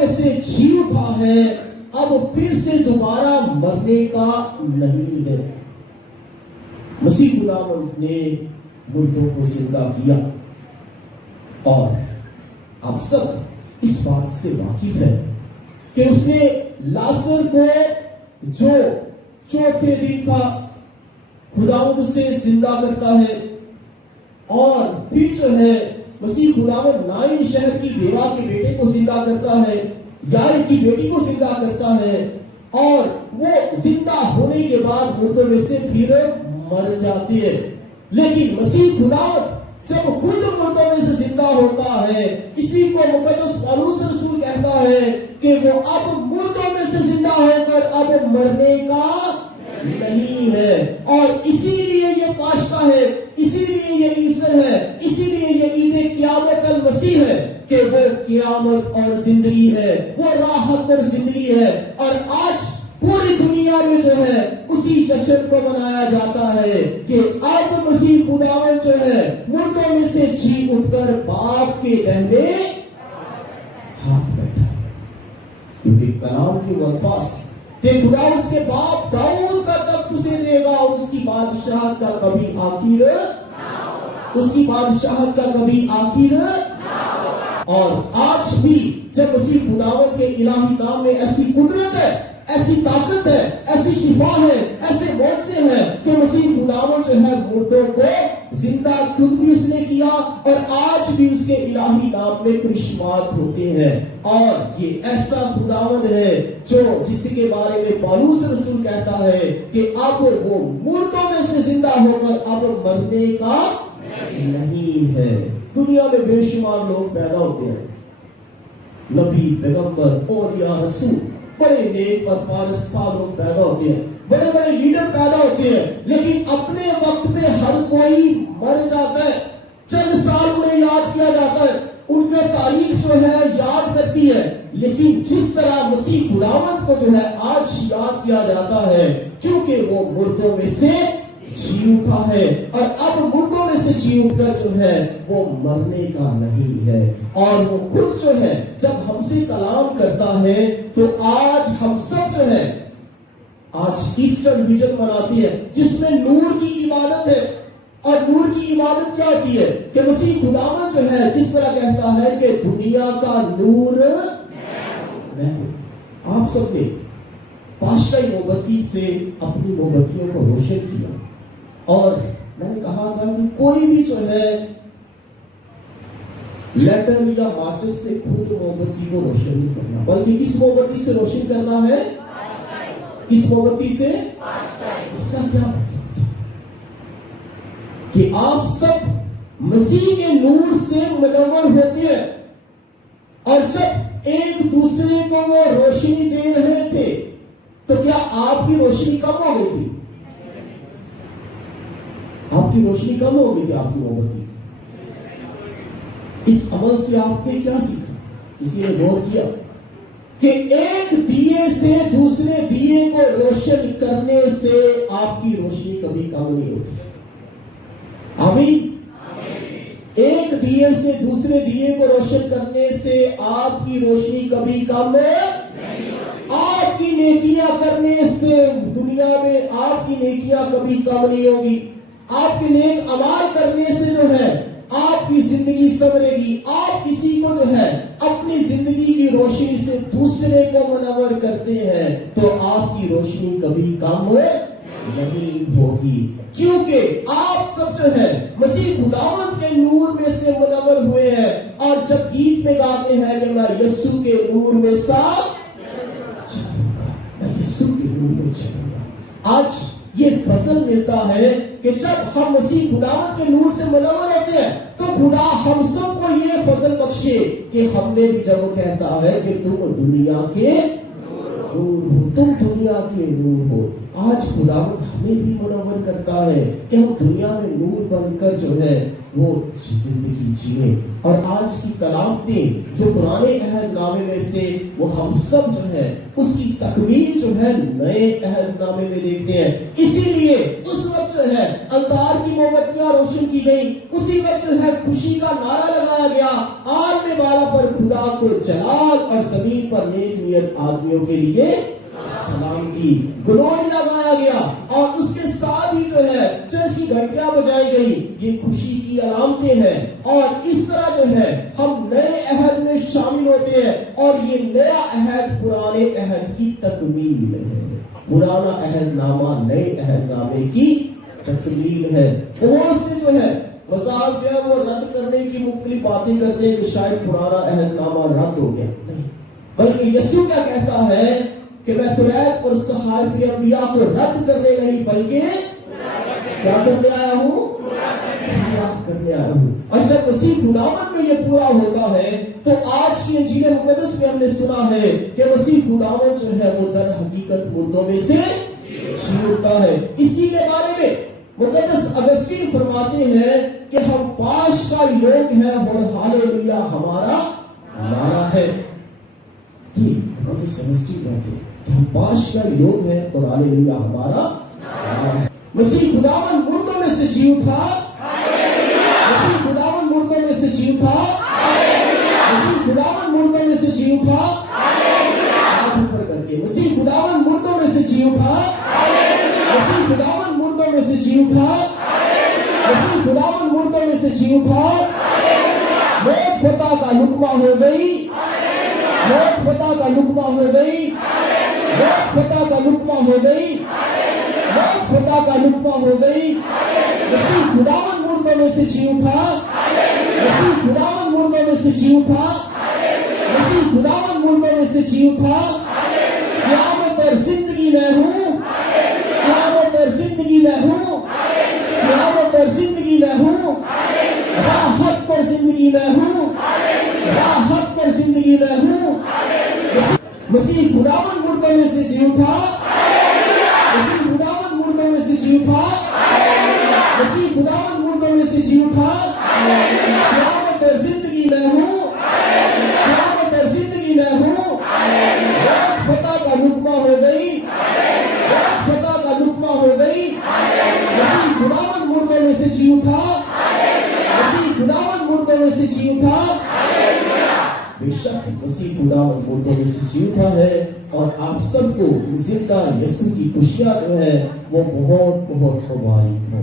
में से जी उठा है, अब फिर से दोबारा मरने का नहीं है। मसीह खुदावंद ने मुर्दों को जिंदा किया और आप सब इस बात से वाकिफ है कि उसने लाजर को जो चौथे दिन था खुदावंद उसे जिंदा करता है और फिर जो है मसीह खुदावंद नाइन शहर की बेवा के बेटे को जिंदा करता है, यार की बेटी को जिंदा करता है और वो जिंदा होने के बाद मुर्दों में से फिर मर जाते हैं। लेकिन मसीह खुदावंद जब खुद मुर्दों में से जिंदा होता है, इसी को मुकद्दस पौलुस रसूल कहता है कि वो अब मुर्दों में से जिंदा होकर अब मरने का नहीं है। और इसीलिए ये पास्ता है, इसीलिए ये ईस्टर है, इसीलिए ये ईद क़यामत अल मसीह है कि वो क़यामत और जिंदगी है, वो राहत और जिंदगी है। और आज पूरी दुनिया में जो है उसी जश्न को मनाया जाता है कि अब मसीह खुदावंद जो है मुर्दों में से जी उठकर बाप के दाहिने हाथ बैठा, क्योंकि कलाम के वफास कि खुदा उसके बाप दाऊद का तख्त उसे देगा और उसकी बादशाहत का कभी आखिर उसकी बादशाहत का कभी आखिर। और आज भी जब मसीह खुदावंद के इलाही नाम में ऐसी कुदरत है, ऐसी ताकत है, ऐसी शिफा है, ऐसे मौजज़े हैं कि मसीह खुदावंद जो है मुर्दों को जिंदा खुद भी उसने किया और आज भी उसके इलाही नाम में करिश्मात होते हैं। और ये ऐसा खुदावंद है जो जिसके बारे में पौलुस रसूल कहता है कि अब वो मुर्दों में से जिंदा होकर अब मरने का नहीं है। दुनिया में बेशुमार लोग पैदा होते हैं, नबी, पैगंबर और या रसूल, बड़े नेक और पारसाल लोग पैदा होते हैं, बड़े बड़े लीडर पैदा होते हैं, लेकिन अपने वक्त में हर कोई मर जाता है। चंद साल उन्हें याद किया जाता है, उनके तारीख जो है याद करती है। लेकिन जिस तरह मसीह खुदावंद को जो है आज याद किया जाता है, क्योंकि वो मुर्दों में से जी उठा है और अब मुर्दों में से जी उठकर जो है वो मरने का नहीं है। और वो खुद जो है जब हमसे कलाम करता है तो आज हम सब जो है आज ईस्टर विजन मनाते हैं जिसमें नूर की इबादत है। और नूर की इबादत क्या होती है कि मसीह खुदावंद जो है जिस तरह कहता है कि दुनिया का नूर मैं हूं। आप सबने पांचवी मोमबत्ती से अपनी मोमबत्तियों को रोशन किया और मैंने कहा था कि कोई भी जो है लेटर या माचिस से खुद मोमबत्ती को रोशन नहीं करना, बल्कि किस मोमबत्ती से रोशन करना है? किस मोमबत्ती से? इसका क्या मतलब कि आप सब मसीह के नूर से मुनव्वर होते हैं और जब एक दूसरे को वो रोशनी दे रहे थे तो क्या आपकी रोशनी कम हो गई थी? आपकी रोशनी कम हो गई थी आपकी मोमबत्ती? इस अमल से आपने क्या सीखा? किसी ने गौर किया कि एक दिए से दूसरे दिए को रोशन करने से आपकी रोशनी कभी कम नहीं होती। आमीन। एक दिए से दूसरे दिए को रोशन करने से आपकी रोशनी कभी कम नहीं होती। आपकी नेकियां करने से दुनिया में आपकी नेकियां कभी कम नहीं होगी। आपके नेक अमाल करने से जो है आपकी जिंदगी संवरेगी। आप किसी को जो है अपनी जिंदगी की रोशनी से दूसरे को मुनव्वर करते हैं तो आपकी रोशनी कभी कम नहीं होगी, क्योंकि आप सब जो है मसीह खुदावंद के नूर में से मुनव्वर हुए हैं। और जब गीत में गाते हैं कि मैं यीशु के नूर में साथ चलूंगा, मैं यीशु के नूर में चलूंगा। आज ये फजल मिलता है कि जब हम मसीह खुदावंद के नूर से मुनव्वर होते हैं तो खुदा हम सबको ये फजल बख्शे कि हमने भी जब वो कहता है कि तुम दुनिया के नूर हो, तुम दुनिया के नूर हो। आज खुदावंद हमें भी मुनव्वर करता है कि हम दुनिया में नूर बनकर जो है वो जिंदगी जिए। और आज की तलावतें जो पुराने अहद नामे में से वो हम सब जो है उसकी तकमील जो है नए अहद नामे में देखते हैं। इसीलिए उस वक्त जो है अंगार की मोमबत्तियां रोशन की गई, उसी वक्त जो है खुशी का नारा लगाया गया, आग में बाला पर खुदा को जलाल और जमीन पर नेक नियत आदमियों के लिए सलाम की ग्लोरी लगाया गया। और उसके साथ ही जो है चर्च की घंटियां बजाई गई। ये खुशी की अलामतें हैं। और इस तरह जो है हम नए अहद में शामिल होते हैं और ये नया अहद पुराने अहद की तकमील है। पुराना अहद नामा नए अहद नामे की तकमील है। बहुत से जो है मज़ाहब जो है वो रद्द करने की मुख्तलिफ बातें करते हैं कि शायद पुराना अहद नामा रद्द हो गया, नहीं, बल्कि यीशु क्या कहता है कि मैं तौरात और सहाफ़ी अंबिया को रद्द करने नहीं बल्कि क्या करने आया हूँ, पूरा करने आया हूँ। और जब मसीह खुदावंद में ये पूरा होता है तो आज की इंजील मुकद्दस में हमने सुना है कि मसीह खुदावंद जो है वो दर हकीकत मुर्दों में से जी उठता है। इसी के बारे में मुकद्दस अगस्तीन फरमाते हैं कि हम पाश का योग है और हालेलुया हमारा नारा है। ये बहुत ही समझती बात है कि हम पाश का योग है और हालेलुया हमारा नारा है। मसीह खुदावंद मुर्दों में से जी उठा, मसीह खुदावंद मुर्दों में से जी उठा, मसीह खुदावंद मुर्दों में से जी उठा, हाथ ऊपर करके मसीह खुदावंद मुर्दों में से जी उठा, मसीह खुदावंद मुर्दों में से जी उठा, मसीह खुदावंद मुर्दों में से जी उठा। मौत फतह का लुकमा हो गई, मौत फतह का लुकमा हो गई, मौत फतह का लुकमा हो गई, मौत फतह का लुकमा हो गई। मसीह खुदावंद मुर्दों में से जी उठा, मसीह खुदावंद मुर्दों में से जी उठा, मसीह खुदावंद मुर्दों में से जी उठा। क़यामत और जिंदगी में हूँ, क़यामत और जिंदगी में हूँ, क़यामत और जिंदगी में हूँ, राहत पर जिंदगी में हूँ, राहत पर जिंदगी में हूँ। मसीह खुदावंद मुर्दों में से जी उठा, मसीह खुदावंद मुर्दों में से जी उठा, मसीह खुदावंद मुर्दों में से जी उठा। क़यामत और जिंदगी में हूँ, क़यामत और जिंदगी में हूँ। मौत फतह का लुकमा हो गई, मौत फतह का लुकमा हो गई। मसीह खुदावंद मुर्दों में से जी उठा, मसीह खुदावंद मुर्दों में से जी उठा। बेशक मसीह खुदावंद मुर्दों में से जी उठा है और आप सबको जिंदा यीशु की खुशियां जो है वो बहुत बहुत मुबारक हो।